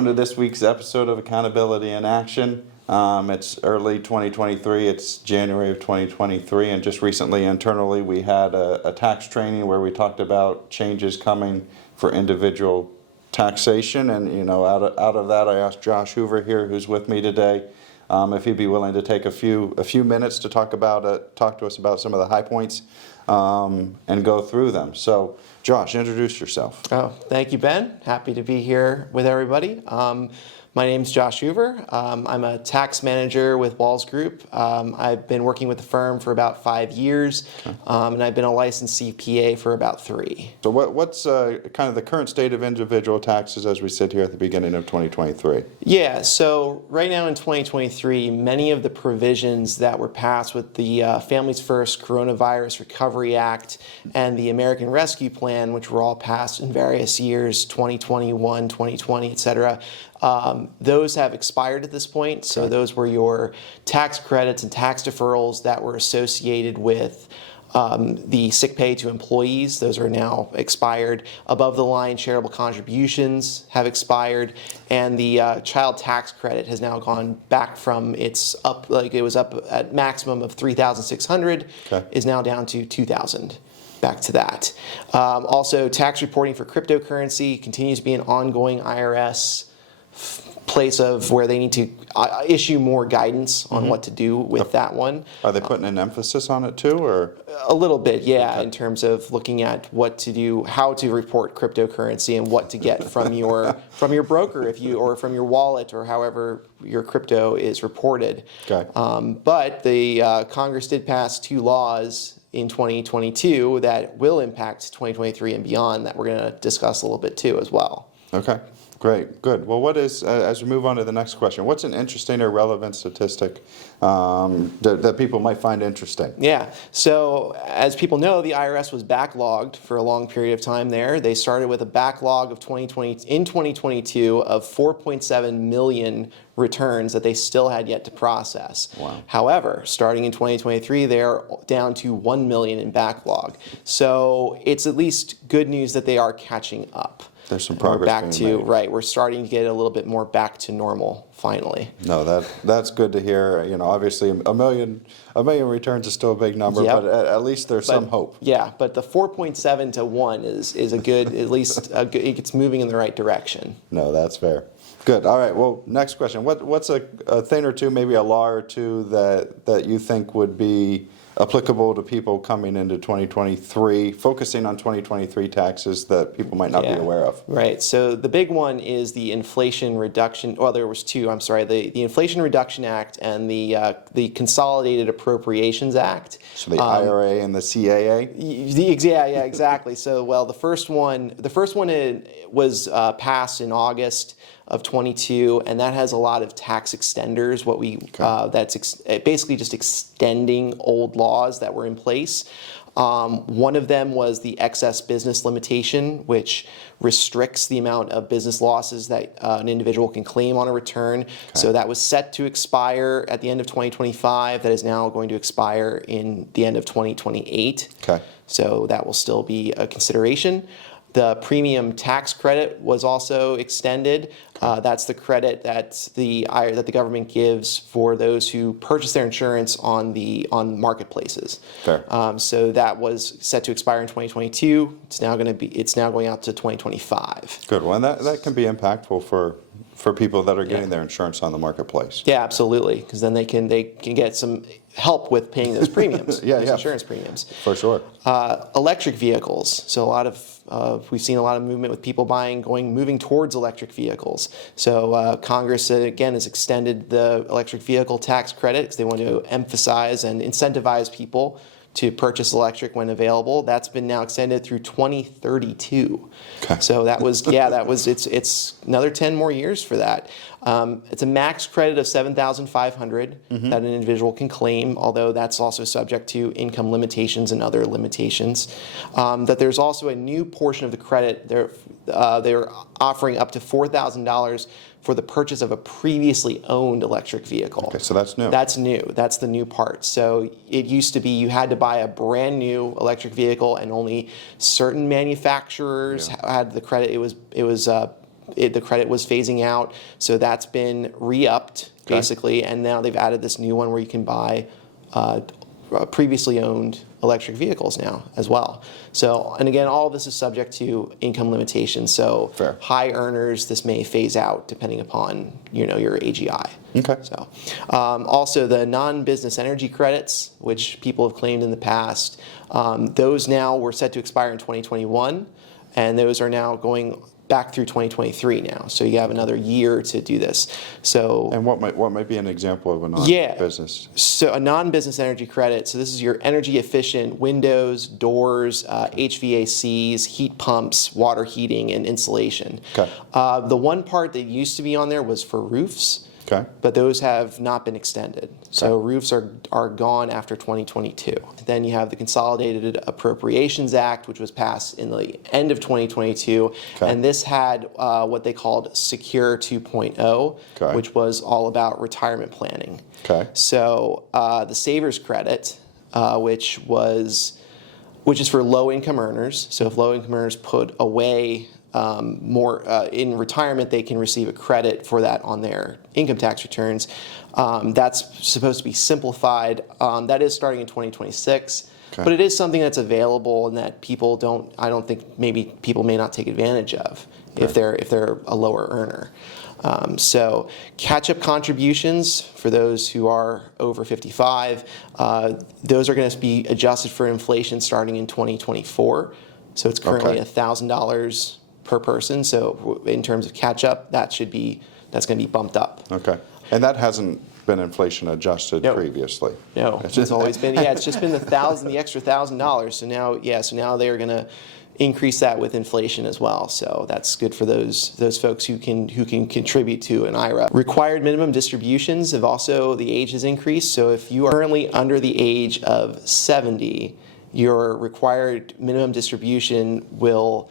Welcome to this week's episode of Accountability in Action. It's early 2023, it's January of 2023, and just recently internally we had a tax training where we talked about changes coming for individual taxation, and out of that I asked Josh Hoover here, who's with me today, if he'd be willing to take a few minutes to talk to us about some of the high points and go through them. So Josh, introduce yourself. Oh, thank you, Ben. Happy to be here with everybody. My name's Josh Hoover. I'm a tax manager with Walz Group. I've been working with the firm for about 5 years, and I've been a licensed CPA for about 3. So what's kind of the current state of individual taxes as we sit here at the beginning of 2023? Yeah, so right now in 2023, many of the provisions that were passed with the Families First Coronavirus Recovery Act and the American Rescue Plan, which were all passed in various years, 2021, 2020, et cetera, those have expired at this point. So those were your tax credits and tax deferrals that were associated with the sick pay to employees. Those are now expired. Above the line charitable contributions have expired, and the child tax credit has now gone back from it was up at maximum of $3,600, is now down to $2,000. Back to that. Also, tax reporting for cryptocurrency continues to be an ongoing IRS place of where they need to issue more guidance on what to do with that one. Are they putting an emphasis on it too, or? A little bit, yeah, in terms of looking at what to do, how to report cryptocurrency, and what to get from your broker or from your wallet, or however your crypto is reported. Okay. But the Congress did pass 2 laws in 2022 that will impact 2023 and beyond that we're going to discuss a little bit too as well. Okay. Great, good. Well, what is, as we move on to the next question, what's an interesting or relevant statistic that people might find interesting? Yeah, so as people know, the IRS was backlogged for a long period of time there. They started with a backlog of 2022 of 4.7 million returns that they still had yet to process. Wow. However, starting in 2023, they're down to 1 million in backlog. So it's at least good news that they are catching up. There's some progress being made. Right, we're starting to get a little bit more back to normal finally. No, that's good to hear. Obviously a million returns is still a big number, but at least there's some hope. Yeah, but the 4.7 to 1 is a good, at least it's moving in the right direction. No, that's fair. Good. All right. Well, next question. What's a thing or two, maybe a law or two that you think would be applicable to people coming into 2023, focusing on 2023 taxes that people might not be aware of? Right. So the big one is the Inflation Reduction. Well, there was 2. I'm sorry. The Inflation Reduction Act and the Consolidated Appropriations Act. So the IRA and the CAA. Yeah, exactly. So the first one was passed in August of 22, and that has a lot of tax extenders. That's basically just extending old laws that were in place. One of them was the excess business limitation, which restricts the amount of business losses that an individual can claim on a return. So that was set to expire at the end of 2025. That is now going to expire in the end of 2028. Okay. So that will still be a consideration. The premium tax credit was also extended. That's the credit that the government gives for those who purchase their insurance on marketplaces. Fair. So that was set to expire in 2022. It's now going out to 2025. Good. Well, and that can be impactful for people that are getting their insurance on the marketplace. Yeah, absolutely. Because then they can get some help with paying those premiums, insurance premiums. For sure. Electric vehicles. So we've seen a lot of movement with people moving towards electric vehicles. So Congress again has extended the electric vehicle tax credit because they want to emphasize and incentivize people to purchase electric when available. That's been now extended through 2032. Okay. So it's another 10 more years for that. It's a max credit of $7,500 that an individual can claim, although that's also subject to income limitations and other limitations. That there's also a new portion of the credit. They're offering up to $4,000 for the purchase of a previously owned electric vehicle. Okay, so that's new. That's new. That's the new part. So it used to be you had to buy a brand new electric vehicle, and only certain manufacturers had the credit. It was the credit was phasing out, so that's been re-upped basically, and now they've added this new one where you can buy previously owned electric vehicles now as well. So, and again, all of this is subject to income limitations. So, Fair. high earners, this may phase out depending upon your AGI. Okay. So, also the non-business energy credits, which people have claimed in the past, those now were set to expire in 2021, and those are now going back through 2023 now. So you have another year to do this. So, And what might be an example of a non-business? So a non-business energy credit, so this is your energy efficient windows, doors, HVACs, heat pumps, water heating, and insulation. Okay. The one part that used to be on there was for roofs. Okay. But those have not been extended. So roofs are gone after 2022. Then you have the Consolidated Appropriations Act, which was passed in the end of 2022. Okay. And this had what they called Secure 2.0, Okay. which was all about retirement planning. Okay. So the Savers Credit, which is for low-income earners. So if low-income earners put away more in retirement, they can receive a credit for that on their income tax returns. That's supposed to be simplified. That is starting in 2026, but it is something that's available and that I don't think maybe people may not take advantage of if they're a lower earner. So catch-up contributions for those who are over 55, those are going to be adjusted for inflation starting in 2024. So it's currently $1,000 per person. So in terms of catch-up, that's going to be bumped up. Okay. And that hasn't been inflation adjusted previously? No, it's always been, it's just been the extra $1,000. So now they are going to increase that with inflation as well. So that's good for those folks who can contribute to an IRA. Required minimum distributions have also, the age has increased. So if you are currently under the age of 70, your required minimum distribution will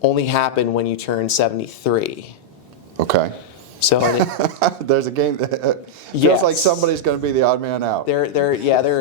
only happen when you turn 73. Okay. So there's a game. Feels like somebody's going to be the odd man out. There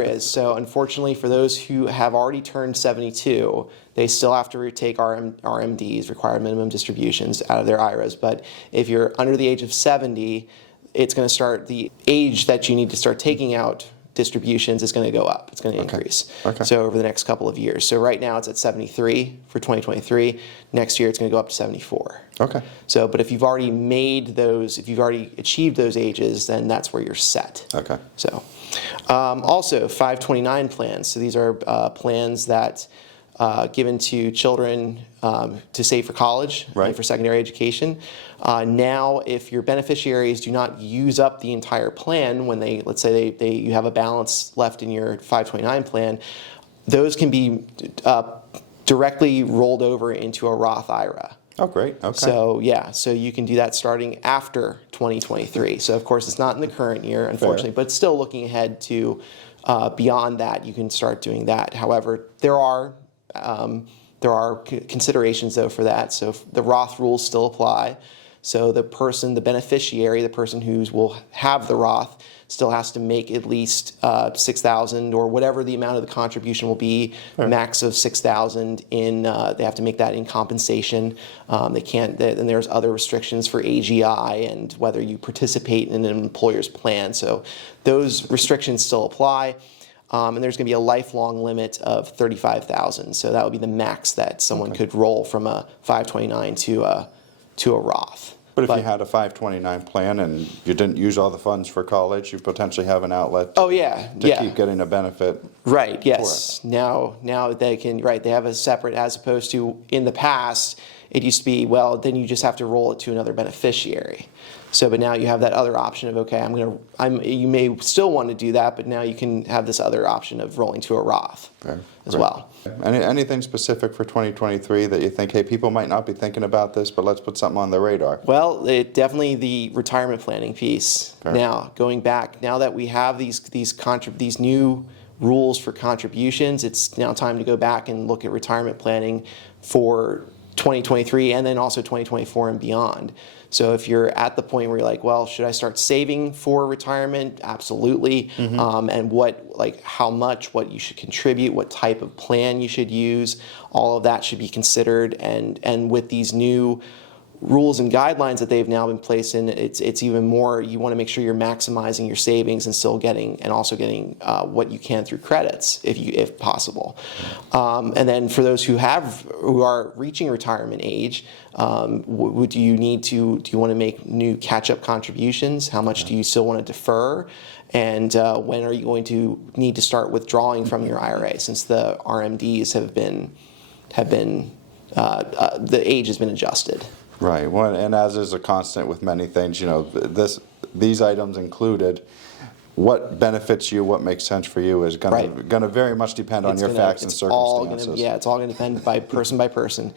is. So unfortunately, for those who have already turned 72, they still have to take RMDs, required minimum distributions, out of their IRAs. But if you're under the age of 70, it's going to start, the age that you need to start taking out distributions is going to go up. It's going to increase. Okay. So over the next couple of years. So right now it's at 73 for 2023. Next year it's going to go up to 74. Okay. So, but if you've already if you've already achieved those ages, then that's where you're set. Okay. So, also 529 plans. So these are plans that given to children to save for college, right, for secondary education. Now, if your beneficiaries do not use up the entire plan, when let's say you have a balance left in your 529 plan, those can be directly rolled over into a Roth IRA. Oh, great. Okay. So, so you can do that starting after 2023. So, of course, it's not in the current year, unfortunately, but still looking ahead to beyond that, you can start doing that. However, there are considerations, though, for that. So the Roth rules still apply. So the beneficiary, the person who will have the Roth, still has to make at least $6,000 or whatever the amount of the contribution will be, max of $6,000 in. They have to make that in compensation. They can't. And there's other restrictions for AGI and whether you participate in an employer's plan. So those restrictions still apply. And there's going to be a lifelong limit of $35,000. So that would be the max that someone could roll from a 529 to a Roth. But if you had a 529 plan and you didn't use all the funds for college, you potentially have an outlet to keep getting a benefit. Right, yes. Now they can, they have a separate, as opposed to in the past, it used to be, well, then you just have to roll it to another beneficiary. So, but now you have that other option of, you may still want to do that, but now you can have this other option of rolling to a Roth as well. Anything specific for 2023 that you think, hey, people might not be thinking about this, but let's put something on their radar? Well, definitely the retirement planning piece. Now, going back, now that we have these new rules for contributions, it's now time to go back and look at retirement planning for 2023 and then also 2024 and beyond. So if you're at the point where you're like, well, should I start saving for retirement? Absolutely. And how much, what you should contribute, what type of plan you should use, all of that should be considered. And with these new rules and guidelines that they've now been placed in, it's even more, you want to make sure you're maximizing your savings and still getting, and also getting what you can through credits if possible. And then for those who are reaching retirement age, do you want to make new catch-up contributions? How much do you still want to defer? And when are you going to need to start withdrawing from your IRA, since the RMDs have been the age has been adjused. Right. Well, and as is a constant with many things, these items included, what benefits you, what makes sense for you is going to very much depend on your facts and circumstances. It's all going to depend by person.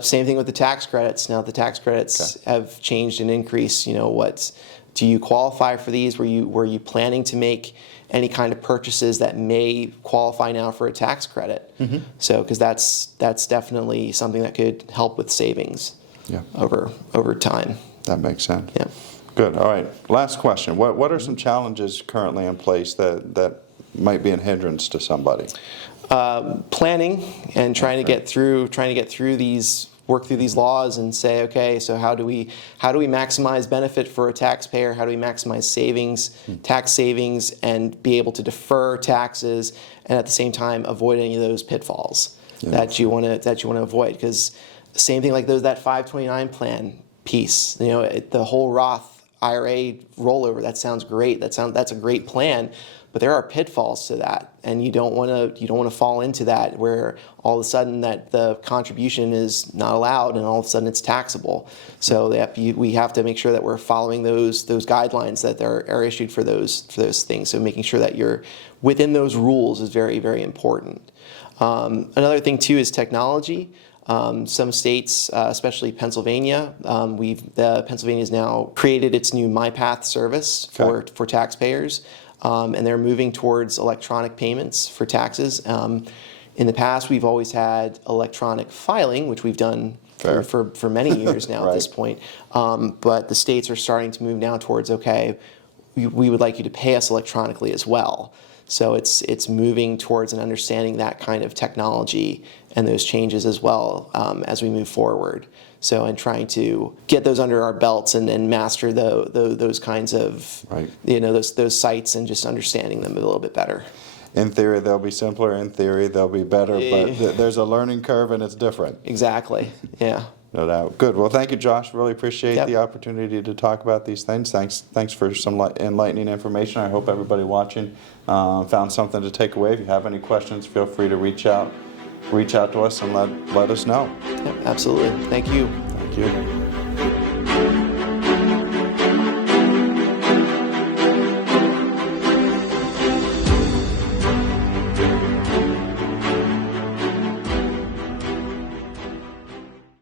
Same thing with the tax credits. Now the tax credits have changed and increased. What do you qualify for these? Were you planning to make any kind of purchases that may qualify now for a tax credit? Mm-hmm. So, because that's definitely something that could help with savings over time. That makes sense. Yeah. Good. All right. Last question. What are some challenges currently in place that might be a hindrance to somebody? Planning and trying to get through work through these laws and say, okay, so how do we maximize benefit for a taxpayer? How do we maximize savings, tax savings, and be able to defer taxes, and at the same time avoid any of those pitfalls that you want to avoid? Because same thing like that 529 plan piece, the whole Roth IRA rollover, that sounds great. That's a great plan. But there are pitfalls to that, and you don't want to fall into that where all of a sudden that the contribution is not allowed, and all of a sudden it's taxable. So we have to make sure that we're following those guidelines that are issued for those things. So making sure that you're within those rules is very, very important. Another thing too is technology. Some states, especially Pennsylvania, Pennsylvania has now created its new MyPath service for taxpayers. And they're moving towards electronic payments for taxes. In the past, we've always had electronic filing, which we've done for many years now at this point. But the states are starting to move now towards, okay, we would like you to pay us electronically as well. So it's moving towards and understanding that kind of technology and those changes as well as we move forward. So, and trying to get those under our belts and master those kinds of, those sites, and just understanding them a little bit better. In theory, they'll be simpler. In theory, they'll be better. But there's a learning curve, and it's different. Exactly. Yeah. No doubt. Good. Well, thank you, Josh. Really appreciate the opportunity to talk about these things. Thanks for some enlightening information. I hope everybody watching found something to take away. If you have any questions, feel free to reach out to us and let us know. Yep, absolutely. Thank you. Thank you.